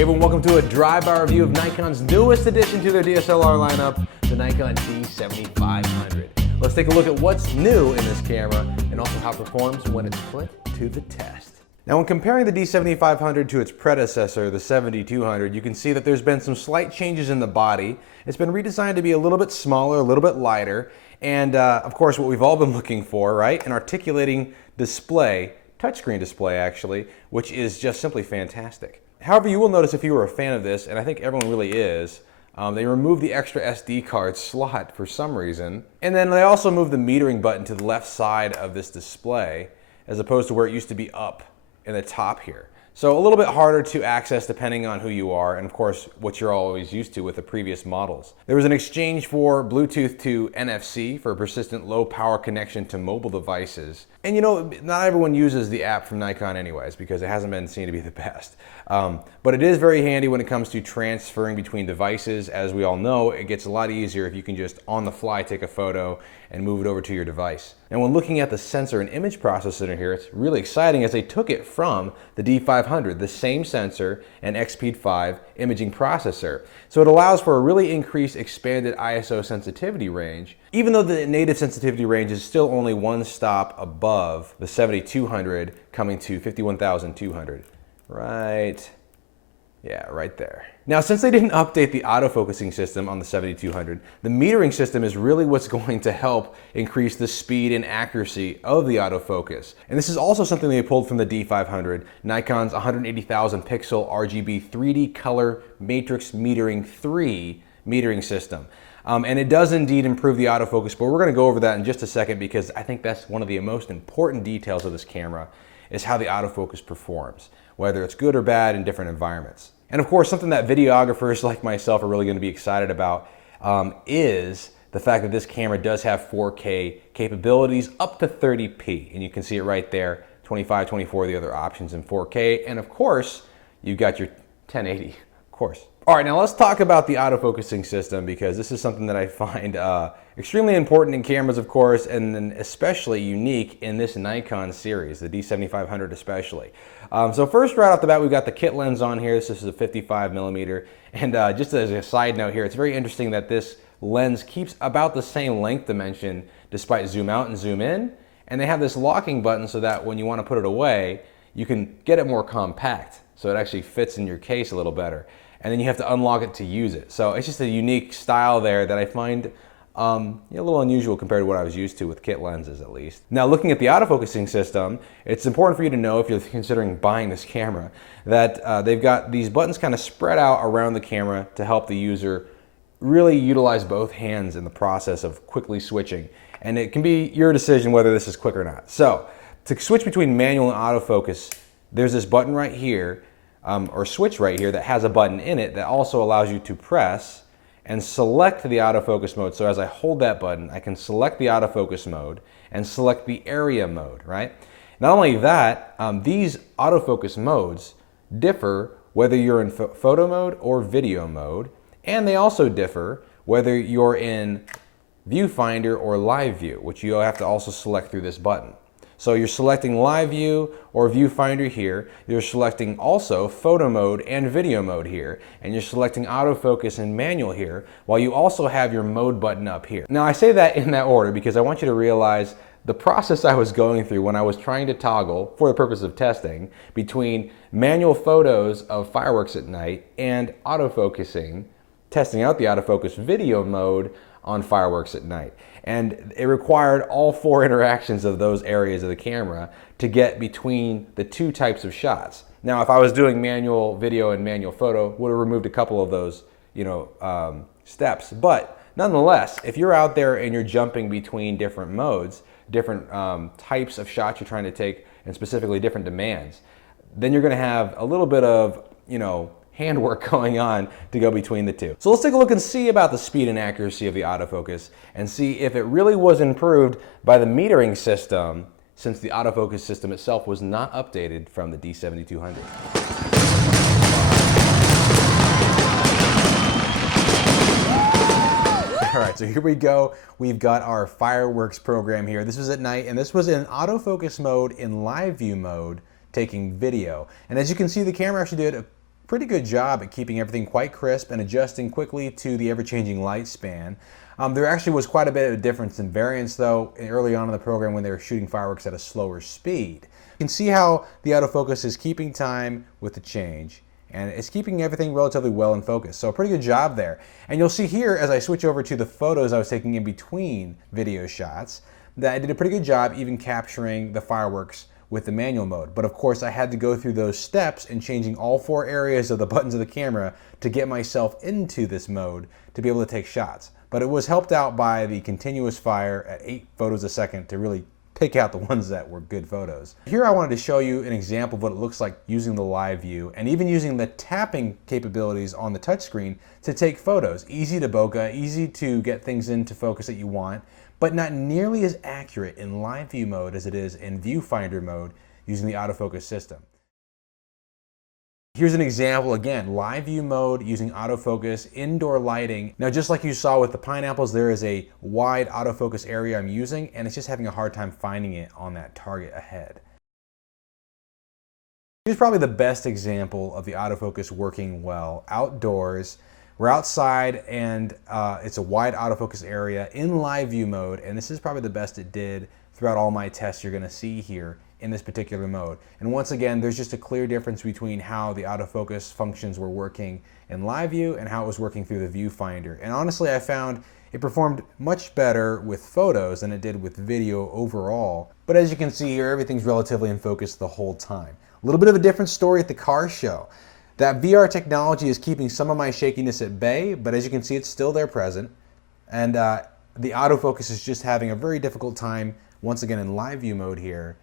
Hey everyone, welcome to a drive-by review of Nikon's newest addition to their DSLR lineup, the Nikon D7500. Let's take a look at what's new in this camera and also how it performs when it's put to the test. Now when comparing the D7500 to its predecessor, the 7200, you can see that there's been some slight changes in the body. It's been redesigned to be a little bit smaller, a little bit lighter, and of course what we've all been looking for, right? An articulating display, touchscreen display actually, which is just simply fantastic. However, you will notice if you were a fan of this, and I think everyone really is, they removed the extra SD card slot for some reason. And then they also moved the metering button to the left side of this display, as opposed to where it used to be up in the top here. So a little bit harder to access depending on who you are, and of course what you're always used to with the previous models. There was an exchange for Bluetooth to NFC for a persistent low power connection to mobile devices. And you know, not everyone uses the app from Nikon anyways, because it hasn't been seen to be the best. But it is very handy when it comes to transferring between devices. As we all know, it gets a lot easier if you can just on the fly take a photo and move it over to your device. And when looking at the sensor and image processor in here, it's really exciting as they took it from the D500, the same sensor and XP 5 imaging processor. So it allows for a really increased expanded ISO sensitivity range, even though the native sensitivity range is still only one stop above the 7200, coming to 51,200. Right, yeah, right there. Now, since they didn't update the autofocusing system on the 7200, the metering system is really what's going to help increase the speed and accuracy of the autofocus. And this is also something they pulled from the D500, Nikon's 180,000 pixel RGB 3D color matrix metering 3 metering system. And it does indeed improve the autofocus, but we're going to go over that in just a second because I think that's one of the most important details of this camera is how the autofocus performs, whether it's good or bad in different environments. And of course, something that videographers like myself are really going to be excited about is the fact that this camera does have 4K capabilities up to 30p. And you can see it right there, 25, 24, the other options in 4K. And of course, you've got your 1080, of course. All right, now let's talk about the autofocusing system because this is something that I find extremely important in cameras, of course, and then especially unique in this Nikon series, the D7500 especially. So first, right off the bat, we've got the kit lens on here. This is a 55mm. And just as a side note here, it's very interesting that this lens keeps about the same length dimension despite zoom out and zoom in. And they have this locking button so that when you want to put it away, you can get it more compact. So it actually fits in your case a little better. And then you have to unlock it to use it. So it's just a unique style there that I find a little unusual compared to what I was used to with kit lenses at least. Now looking at the autofocusing system, it's important for you to know if you're considering buying this camera that they've got these buttons kind of spread out around the camera to help the user really utilize both hands in the process of quickly switching. And it can be your decision whether this is quick or not. So to switch between manual and autofocus, there's this button right here or switch right here that has a button in it that also allows you to press and select the autofocus mode. So as I hold that button, I can select the autofocus mode and select the area mode, right? Not only that, these autofocus modes differ whether you're in photo mode or video mode, and they also differ whether you're in viewfinder or live view, which you'll have to also select through this button. So you're selecting live view or viewfinder here. You're selecting also photo mode and video mode here. And you're selecting autofocus and manual here, while you also have your mode button up here. Now I say that in that order because I want you to realize the process I was going through when I was trying to toggle, for the purpose of testing, between manual photos of fireworks at night and autofocusing, testing out the autofocus video mode on fireworks at night. And it required all 4 interactions of those areas of the camera to get between the 2 types of shots. Now, if I was doing manual video and manual photo, would have removed a couple of those, steps. But nonetheless, if you're out there and you're jumping between different modes, different types of shots you're trying to take, and specifically different demands, then you're going to have a little bit of, handwork going on to go between the two. So let's take a look and see about the speed and accuracy of the autofocus and see if it really was improved by the metering system, since the autofocus system itself was not updated from the D7200. All right, so here we go. We've got our fireworks program here. This was at night, and this was in autofocus mode in live view mode, taking video. And as you can see, the camera actually did a pretty good job at keeping everything quite crisp and adjusting quickly to the ever-changing light span. There actually was quite a bit of a difference in variance though early on in the program when they were shooting fireworks at a slower speed. You can see how the autofocus is keeping time with the change, and it's keeping everything relatively well in focus. So a pretty good job there. And you'll see here as I switch over to the photos I was taking in between video shots that I did a pretty good job even capturing the fireworks with the manual mode. But of course I had to go through those steps in changing all 4 areas of the buttons of the camera to get myself into this mode to be able to take shots. But it was helped out by the continuous fire at 8 photos a second to really pick out the ones that were good photos. Here I wanted to show you an example of what it looks like using the live view and even using the tapping capabilities on the touchscreen to take photos. Easy to bokeh, easy to get things into focus that you want, but not nearly as accurate in live view mode as it is in viewfinder mode using the autofocus system. Here's an example again, live view mode using autofocus, indoor lighting. Now just like you saw with the pineapples, there is a wide autofocus area I'm using and it's just having a hard time finding it on that target ahead. Here's probably the best example of the autofocus working well outdoors. We're outside and it's a wide autofocus area in live view mode, and this is probably the best it did throughout all my tests you're going to see here in this particular mode. And once again, there's just a clear difference between how the autofocus functions were working in live view and how it was working through the viewfinder. And honestly, I found it performed much better with photos than it did with video overall. But as you can see here, everything's relatively in focus the whole time. A little bit of a different story at the car show. That VR technology is keeping some of my shakiness at bay, but as you can see, it's still there present. And the autofocus is just having a very difficult time, once again in live view mode here,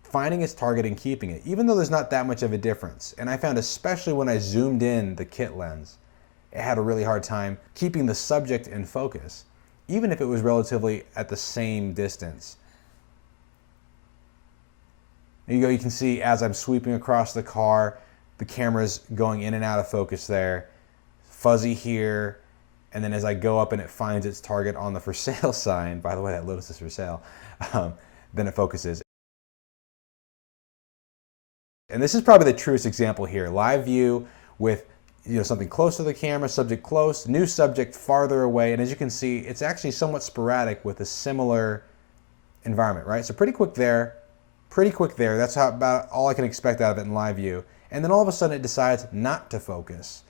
finding its target and keeping it, even though there's not that much of a difference. And I found especially when I zoomed in the kit lens, it had a really hard time keeping the subject in focus, even if it was relatively at the same distance. There you go, you can see as I'm sweeping across the car, the camera's going in and out of focus there, fuzzy here, and then as I go up and it finds its target on the for sale sign, by the way, that Lotus is for sale, then it focuses. And this is probably the truest example here. Live view with something close to the camera, subject close, new subject farther away, and as you can see, it's actually somewhat sporadic with a similar environment, right? So pretty quick there, That's about all I can expect out of it in live view. And then all of a sudden it decides not to focus.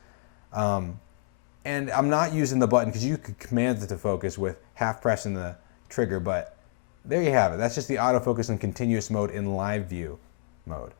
And I'm not using the button because you could command it to focus with half pressing the trigger, but there you have it. That's just the autofocus in continuous mode in live view mode.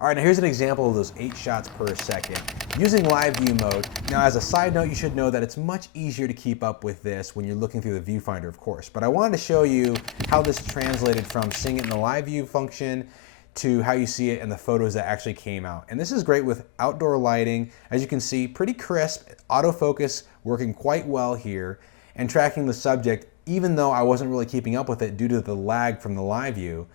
All right, now here's an example of those 8 shots per second using live view mode. Now as a side note, you should know that it's much easier to keep up with this when you're looking through the viewfinder, of course. But I wanted to show you how this translated from seeing it in the live view function to how you see it in the photos that actually came out. And this is great with outdoor lighting. As you can see, pretty crisp, autofocus working quite well here, and tracking the subject even though I wasn't really keeping up with it due to the lag from the live view.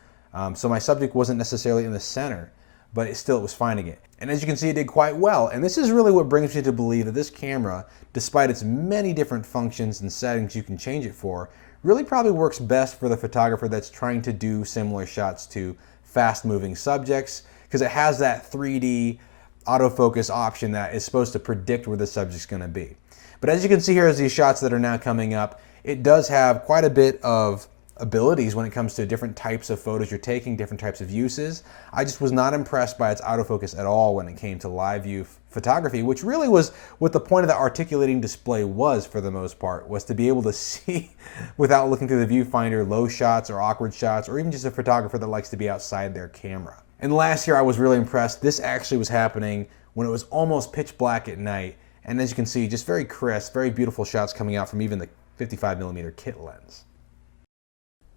So my subject wasn't necessarily in the center, but it was finding it. And as you can see, it did quite well. And this is really what brings me to believe that this camera, despite its many different functions and settings you can change it for, really probably works best for the photographer that's trying to do similar shots to fast-moving subjects, because it has that 3D autofocus option that is supposed to predict where the subject's going to be. But as you can see here, as these shots that are now coming up, it does have quite a bit of abilities when it comes to different types of photos you're taking, different types of uses. I just was not impressed by its autofocus at all when it came to live view photography, which really was what the point of the articulating display was for the most part, was to be able to see without looking through the viewfinder low shots or awkward shots, or even just a photographer that likes to be outside their camera. And last year I was really impressed. This actually was happening when it was almost pitch black at night, and as you can see, just very crisp, very beautiful shots coming out from even the 55mm kit lens.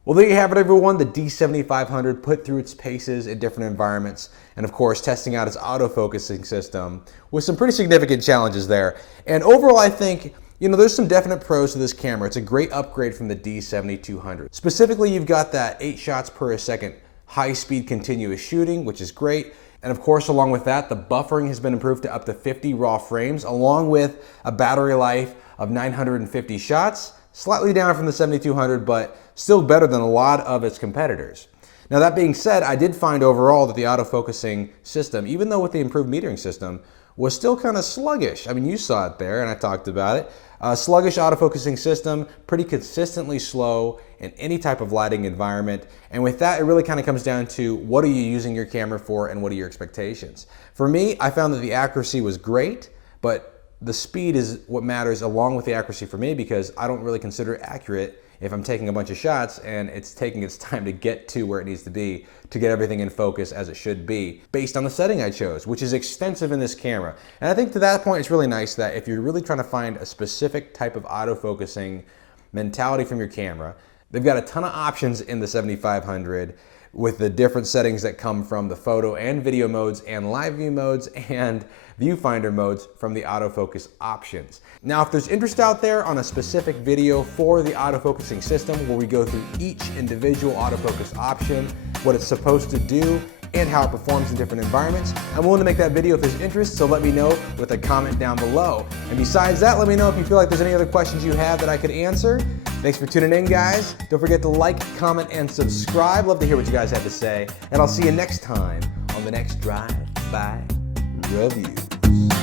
Well, there you have it, everyone. The D7500 put through its paces in different environments, and of course testing out its autofocusing system with some pretty significant challenges there. And overall, I think there's some definite pros to this camera. It's a great upgrade from the D7200. Specifically, you've got that 8 shots per second high-speed continuous shooting, which is great. And of course, along with that, the buffering has been improved to up to 50 raw frames, along with a battery life of 950 shots. Slightly down from the 7200, but still better than a lot of its competitors. Now that being said, I did find overall that the autofocusing system, even though with the improved metering system, was still kind of sluggish. I mean, you saw it there and I talked about it. Sluggish autofocusing system, pretty consistently slow in any type of lighting environment. And with that, it really kind of comes down to what are you using your camera for and what are your expectations. For me, I found that the accuracy was great, but the speed is what matters along with the accuracy for me, because I don't really consider it accurate if I'm taking a bunch of shots and it's taking its time to get to where it needs to be to get everything in focus as it should be based on the setting I chose, which is extensive in this camera. And I think to that point, it's really nice that if you're really trying to find a specific type of autofocusing mentality from your camera, they've got a ton of options in the 7500 with the different settings that come from the photo and video modes and live view modes and viewfinder modes from the autofocus options. Now, if there's interest out there on a specific video for the autofocusing system where we go through each individual autofocus option, what it's supposed to do, and how it performs in different environments, I'm willing to make that video if there's interest, so let me know with a comment down below. And besides that, let me know if you feel like there's any other questions you have that I could answer. Thanks for tuning in, guys. Don't forget to like, comment, and subscribe. Love to hear what you guys have to say. And I'll see you next time on the next Drive-By Reviews.